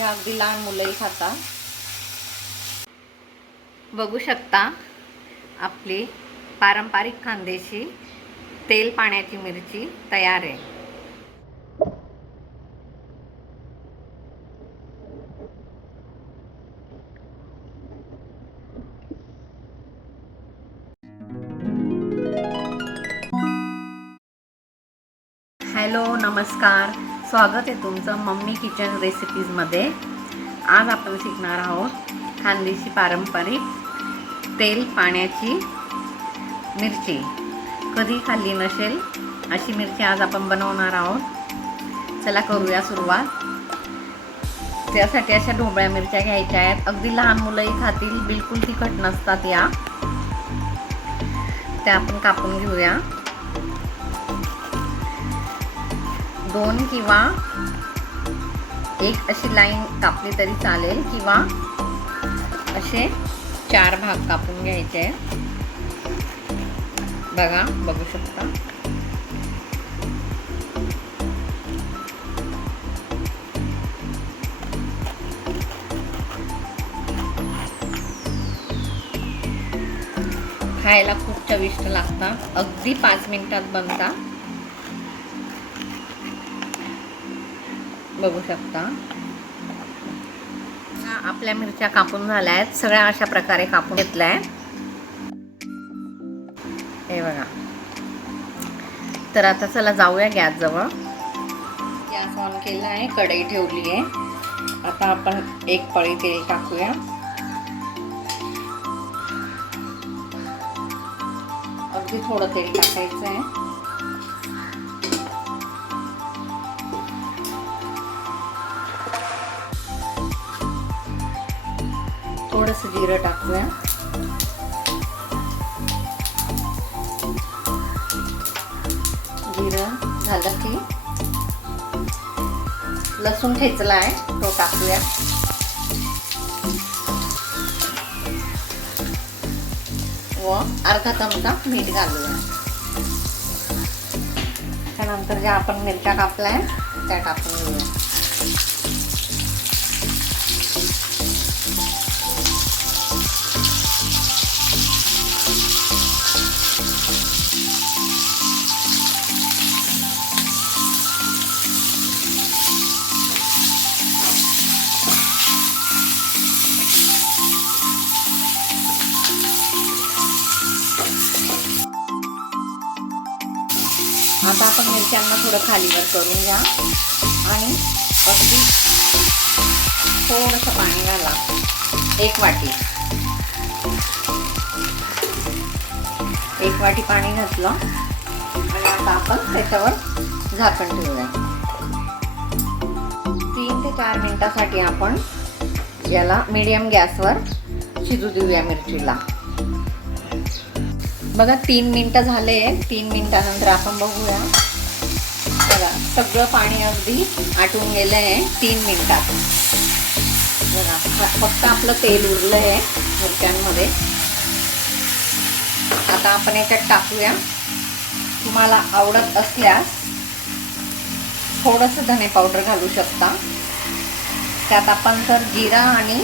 मिरच्या अगदी लहान मुलंही खातात. बघू शकता आपली पारंपरिक खानदेशी तेल पाण्याची मिरची तयार आहे. हॅलो, नमस्कार. स्वागत आहे तुमचं मम्मी किचन रेसिपीजमध्ये. आज आपण शिकणार आहोत खानदेशी पारंपरिक तेल पाण्याची मिरची. कधी खाल्ली नसेल अशी मिरची आज आपण बनवणार आहोत. चला करूया सुरुवात. त्यासाठी अशा ढोबळ्या मिरच्या घ्यायच्या आहेत. अगदी लहान मुलंही खातील, बिलकुल तिखट नसतात या. त्या आपण कापून घेऊया. 2 किंवा 1 अशी लाईन कापली तरी चालेल, किंवा असे 4 भाग कापून घ्यायचे. बघू शकता. खायला खूप चविष्ट लागतात. अगदी 5 मिनिटात बनतात. बघू शकता. आपल्या मिरच्या कापून झाल्या आहेत. सगळ्या अशा प्रकारे कापून घेतल्या आहेत. हे बघा. तर आता चला जाऊया गॅस जवळ. गॅस ऑन केला आहे, कढई ठेवली आहे. आता आपण 1 पळी तेल टाकूया. अगदी थोडं तेल टाकायचं आहे. थोडंसं जिरं टाकूया. जिरं झालं की लसूण ठेचला आहे तो टाकूया. व अर्धा चमचा मीठ घालूया. त्यानंतर ज्या आपण मिरच्या कापल्या आहेत त्या टाकून घेऊया. आता आपण मिरच्यांना थोडं खालीवर करून घ्या आणि अगदी थोडंसं पाणी घाला. 1 वाटी. 1 वाटी पाणी घातलं आणि आता आपण त्याच्यावर झाकण ठेवूया. 3 ते 4 मिनिटासाठी आपण याला मीडियम गॅसवर शिजू देऊया मिरचीला. बघा 3 मिनिटं झाले. 3 मिनिटानंतर आपण बघूया. बघा सगळं पाणी अगदी आटून गेलं आहे 3 मिनिटात. बघा फक्त आपलं तेल उरलं आहे मिरच्यांमध्ये. आता आपण याच्यात टाकूया. तुम्हाला आवडत असल्यास थोडंसं धने पावडर घालू शकता. त्यात आपण तर जिरा आणि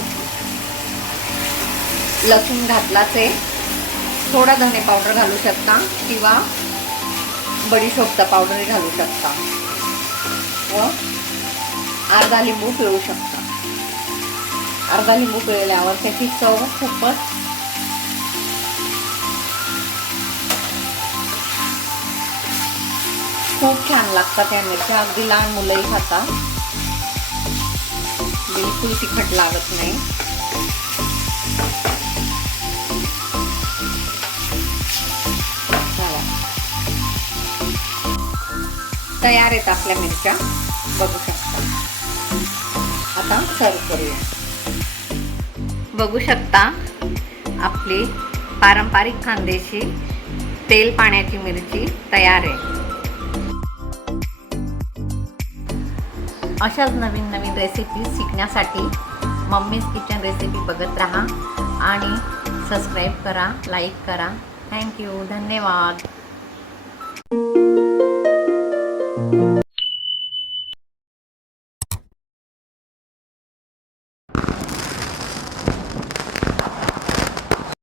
लसूण घातलाच आहे. थोडा धने पावडर घालू शकता किंवा बडीशोपचा पावडर घालू शकता व अर्धा लिंबू पिळू शकता. अर्धा लिंबू पिळल्यावर त्याची चव खूप छान लागतात. या मिरच्या अगदी लहान मुलंही खातात. बिलकुल तिखट लागत नाही. तयार आहेत आपल्या मिरच्या. बघू शकता. आता सर्व करूया. बघू शकता आपली पारंपरिक खानदेशी तेल पाण्याची मिरची तयार आहे. अशाच नवीन नवीन रेसिपीज शिकण्यासाठी मम्मीज किचन रेसिपी बघत राहा आणि सबस्क्राईब करा, लाईक करा. थँक्यू. धन्यवाद.